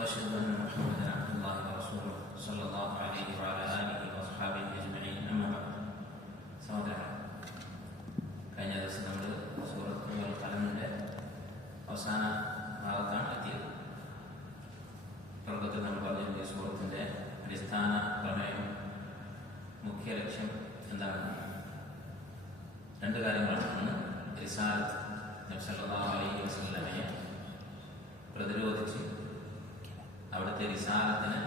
وأشهد أن محمدا عبد الله ورسوله صلى الله عليه وعلى آله وأصحابه أجمعين. أما بعد. സഹോദരൻ, കഴിഞ്ഞ ദിവസം നമ്മൾ സൂറത്തുൽ ഖലമിൻ്റെ അവസാന ഭാഗത്താണ് എത്തിയത്. തുടക്കത്തിൽ നമ്മൾ പറഞ്ഞിട്ടുണ്ട് സൂറത്തിൻ്റെ അടിസ്ഥാന പ്രമേയം, മുഖ്യ ലക്ഷ്യം എന്താണ്? രണ്ട് കാര്യങ്ങളാണ്. ഒന്ന്, റിസാലത്ത്, നബി സല്ലല്ലാഹു അലൈഹി വസല്ലമയെ പ്രതിരോധിച്ച് അവിടുത്തെ റിസാലത്തിനെ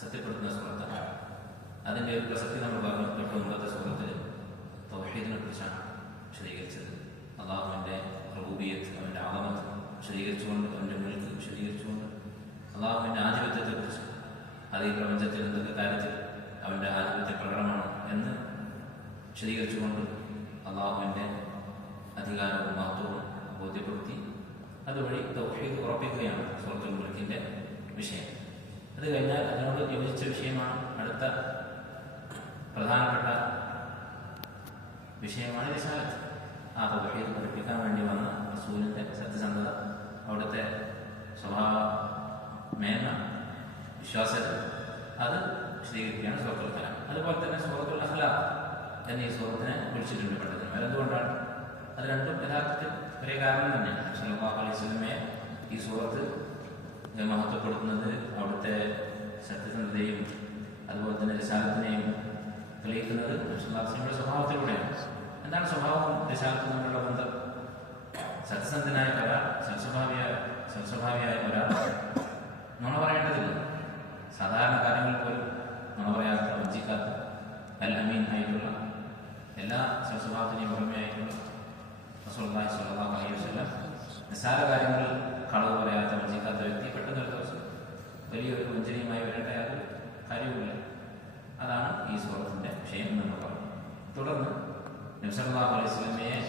സത്യപ്പെടുത്തുന്ന സൂറത്താണ്. അതിൻ്റെ ഒരു പ്രസക്തി നമ്മൾ പറഞ്ഞു. തൊട്ട് മുമ്പത്തെ സൂറത്തിൽ തൗഹീദിനെ കുറിച്ചാണ് വിശദീകരിച്ചത്. അള്ളാഹുവിൻ്റെ റബൂബിയത്ത്, അവൻ്റെ അളമത്ത് വിശദീകരിച്ചുകൊണ്ട്, അവൻ്റെ മുൽക്ക് വിശദീകരിച്ചുകൊണ്ട്, അള്ളാഹുവിൻ്റെ ആധിപത്യത്തെക്കുറിച്ച്, അത് ഈ പ്രപഞ്ചത്തിൽ എന്തൊക്കെ കാര്യത്തിൽ അവൻ്റെ ആധിപത്യ പ്രകടനമാണ് എന്ന് വിശദീകരിച്ചുകൊണ്ട് അള്ളാഹുവിൻ്റെ അധികാരവും മഹത്വവും ബോധ്യപ്പെടുത്തി അതുവഴി തൗഹീദ് ഉറപ്പിക്കുകയാണ് സൂറത്തുൽ മുൽക്കിൻ്റെ വിഷയം. അത് കഴിഞ്ഞാൽ അതിനോട് യോജിച്ച വിഷയമാണ് അടുത്ത പ്രധാനപ്പെട്ട വിഷയമാണ് റിസാലത്ത്. ആ തൗഹീദ് പഠിപ്പിക്കാൻ വേണ്ടി വന്ന റസൂലിൻ്റെ സത്യസന്ധത, അവിടുത്തെ സ്വഭാവ മേന്മ, വിശ്വാസത, അത് വിശദീകരിക്കുകയാണ് സൂറത്തുൽ ഖലം. അതുപോലെ തന്നെ സൂറത്തുൽ അഖ്ലാഖ് എന്നീ സൂറത്തിനെ വിളിച്ചിട്ടുണ്ട് പണ്ഡിതന്മാർ. എന്തുകൊണ്ടാണ്? അത് രണ്ടും യഥാർത്ഥത്തിൽ ഒരേ കാരണം തന്നെയാണ്. സല്ലല്ലാഹു അലൈഹി വസല്ലമയെ ഈ സൂറത്ത് മഹത്വപ്പെടുത്തുന്നത് അവിടുത്തെ സത്യസന്ധതയും അതുപോലെ തന്നെ റിസാലത്തിനെയും തെളിയിക്കുന്നത് നബിയുടെ സ്വഭാവത്തിലൂടെയാണ്. എന്താണ് സ്വഭാവം റിസാലത്തും തമ്മിലുള്ള ബന്ധം? സത്യസന്ധനായ ഒരാൾ, സൽസ്വഭാവിയായ ഒരാൾ നുണ പറയേണ്ടതില്ല. സാധാരണ കാര്യങ്ങൾ പോലും നുണ പറയാത്ത, വഞ്ചിക്കാത്ത, അൽ അമീൻ ആയിട്ടുള്ള, എല്ലാ സൽസ്വഭാവത്തിനെയും പുറമെയായിട്ടുള്ള റസൂലുള്ളാഹി സ്വല്ലല്ലാഹു അലൈഹി വസല്ലം നിസ്സാര കാര്യങ്ങളിൽ കളവ് പറയാത്ത, വഞ്ചിക്കാത്ത വ്യക്തി പെട്ടെന്നൊരു ദിവസം വലിയൊരു വഞ്ചനയുമായി വരേണ്ട യാതൊരു കാര്യവുമില്ല. അതാണ് ഈ സൂറത്തിൻ്റെ വിഷയം എന്ന് പറഞ്ഞു. തുടർന്ന് നബി സല്ലല്ലാഹു അലൈഹി വസല്ലമയെ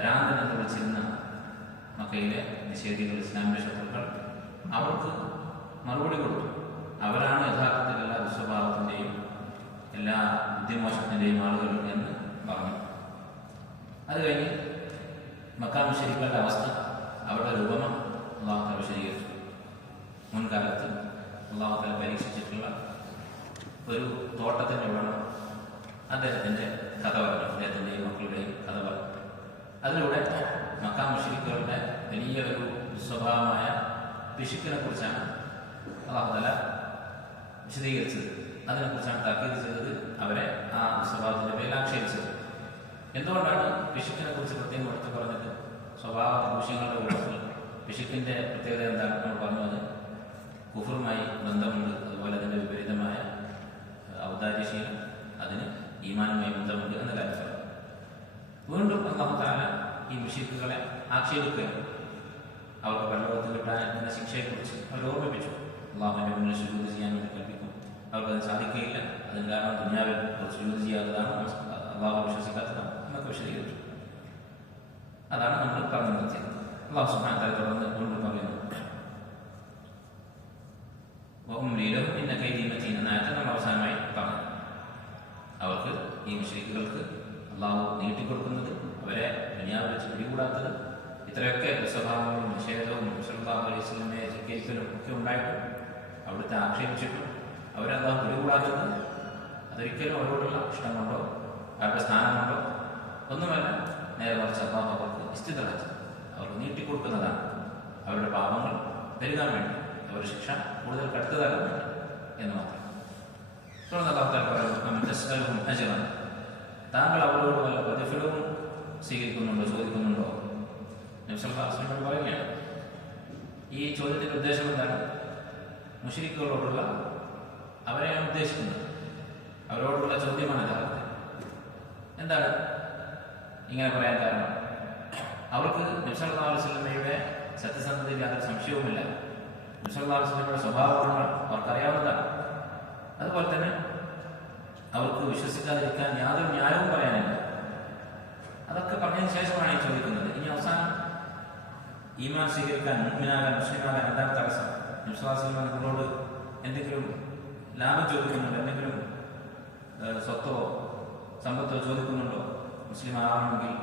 ഭ്രാന്തൻ എന്ന് വിളിച്ചിരുന്ന മക്കയിലെ നിഷേധികൾ, ഇസ്ലാമിൻ്റെ ശത്രുക്കൾ, അവർക്ക് മറുപടി കൊടുത്തു. അവരാണ് യഥാർത്ഥത്തിൽ എല്ലാ ദുസ്വഭാവത്തിൻ്റെയും എല്ലാ ബുദ്ധിമോശത്തിൻ്റെയും ആളുകൾ എന്ന് പറഞ്ഞു. അത് കഴിഞ്ഞ് മക്കാ മുശ്രിക്കുകളുടെ അവസ്ഥ, അവരുടെ രൂപമ അല്ലാഹു തആല വിശദീകരിച്ചു. മുൻകാലത്ത് അല്ലാഹു തആല പരീക്ഷിച്ചിട്ടുള്ള ഒരു തോട്ടത്തിൻ്റെ ഉടമ അദ്ദേഹത്തിൻ്റെ കഥ പറഞ്ഞു, അദ്ദേഹത്തിൻ്റെയും മക്കളുടെയും കഥ പറഞ്ഞു. അതിലൂടെ മക്കാ മുശ്രിക്കുകളുടെ വലിയ ഒരു സ്വഭാവമായ പിശുക്കിനെ കുറിച്ചാണ് അല്ലാഹു തആല വിശദീകരിച്ചത്. അതിനെക്കുറിച്ചാണ് താക്കീത് ചെയ്തത്, അവരെ ആ സ്വഭാവത്തിൻ്റെ പേരിൽ ആക്ഷേപിച്ചത്. എന്തുകൊണ്ടാണ് പിശുക്കിനെ കുറിച്ച് പ്രത്യേകം എടുത്ത് പറഞ്ഞത്? സ്വഭാവ ദൂഷ്യങ്ങളുടെ കൂട്ടത്തിൽ പിശുക്കിൻ്റെ പ്രത്യേകത എന്താണ്? നമ്മൾ പറഞ്ഞത് കുഫറുമായി ബന്ധമുണ്ട്, അതുപോലെ അതിൻ്റെ വിപരീതമായ ഔദാര്യശീലം, അതിന് ഈമാനുമായി ബന്ധമുണ്ട് എന്ന കാര്യത്തിൽ വീണ്ടും അല്ലാഹു തആല ഈ മുശ്രിക്കുകളെ ആക്ഷേപിക്കുകയാണ്. അവർക്ക് പരലോകത്ത് കിട്ടാൻ ശിക്ഷയെക്കുറിച്ച് അവർ ഓർമ്മിപ്പിച്ചു. അല്ലാഹുവിൻ്റെ മുന്നിൽ സുജൂദ് ചെയ്യാൻ വേണ്ടി കൽപ്പിക്കും, അവർക്കത് സാധിക്കുകയില്ല. അതിന് കാരണം ദുനിയാവിൽ സുജൂദ് ചെയ്യാത്തതാണ്, അല്ലാഹു വിശ്വസിക്കാത്തതാണ് എന്നൊക്കെ വിശദീകരിച്ചു. അതാണ് നമ്മൾ പറഞ്ഞു നിർത്തിയത്. അല്ലാഹു സുബ്ഹാനഹു വ തആല തുടർന്ന് വീണ്ടും പറയുന്നു, വഉംലി ലഹും ഇന്ന കൈദി മതീൻ എന്ന ആയത്ത് നമ്മൾ അവസാനമായി പറഞ്ഞു. അവർക്ക്, ഈ മുശ്രിക്കുകൾക്ക് അല്ലാഹു നീട്ടിക്കൊടുക്കുന്നത്, അവരെ ദുനിയാവിൽ വെച്ച് പിടികൂടാത്തത്, ഇത്രയൊക്കെ സ്വഭാവങ്ങളും നിഷേധവും സല്ലല്ലാഹു അലൈഹി വസല്ലമയെ ധിക്കരിക്കലും ഒക്കെ ഉണ്ടായിട്ടും അവിടുത്തെ ആക്ഷേപിച്ചിട്ടും അവരെ അല്ലാഹു പിടികൂടാത്തത് അതൊരിക്കലും അവരോടുള്ള ഇഷ്ടം കൊണ്ടോ അവരുടെ സ്ഥാനം കൊണ്ടോ ഒന്നുമല്ല. നേരെ മറിച്ച് അല്ലാഹു അവർക്ക് ഇസ്തിദ്റാജ്, അവർക്ക് നീട്ടിക്കൊടുക്കുന്നതാണ്. അവരുടെ പാപങ്ങൾ പെരുകാൻ വേണ്ടി, അവരുടെ ശിക്ഷ കൂടുതൽ കടുത്തതാകാൻ വേണ്ടി എന്ന് മാത്രം. തുടർന്ന് അല്ലാഹു തആല പറയുന്നു, താങ്കൾ അവരോട് വല്ല പ്രതിഫലവും സ്വീകരിക്കുന്നുണ്ടോ, ചോദിക്കുന്നുണ്ടോ? നബി സല്ലല്ലാഹു അലൈഹി വസല്ലം പറയുകയാണ്. ഈ ചോദ്യത്തിൻ്റെ ഉദ്ദേശം എന്താണ്? മുശ്രിക്കുകളോടുള്ള, അവരെയാണ് ഉദ്ദേശിക്കുന്നത്, അവരോടുള്ള ചോദ്യമാണ് യഥാർത്ഥത്തിൽ. എന്താണ് ഇങ്ങനെ പറയാൻ കാരണം? അവർക്ക് നബി സല്ലല്ലാഹു അലൈഹി വസല്ലമയുടെ സത്യസന്ധതയിൽ യാതൊരു സംശയവുമില്ല. നബി സല്ലല്ലാഹു അലൈഹി വസല്ലമയുടെ സ്വഭാവഗുണങ്ങൾ അവർക്കറിയാവുന്നതാണ്. അതുപോലെ തന്നെ അവർക്ക് വിശ്വസിക്കാതിരിക്കാൻ യാതൊരു ന്യായവും പറയാനില്ല. അതൊക്കെ പറഞ്ഞതിന് ശേഷമാണ് ഈ ചോദിക്കുന്നത്. ഇനി അവസാനം ഈമാൻ സ്വീകരിക്കാൻ, മുഅ്മിനാകാൻ, മുസ്ലിമാകാൻ എന്താണ് തടസ്സം? നബി സല്ലല്ലാഹു അലൈഹി വസല്ലം നിങ്ങളോട് എന്തെങ്കിലും ലാഭം ചോദിക്കുന്നുണ്ടോ? എന്തെങ്കിലും സ്വത്തോ സമ്പത്തോ ചോദിക്കുന്നുണ്ടോ? മുസ്ലിം ആകണമെങ്കിൽ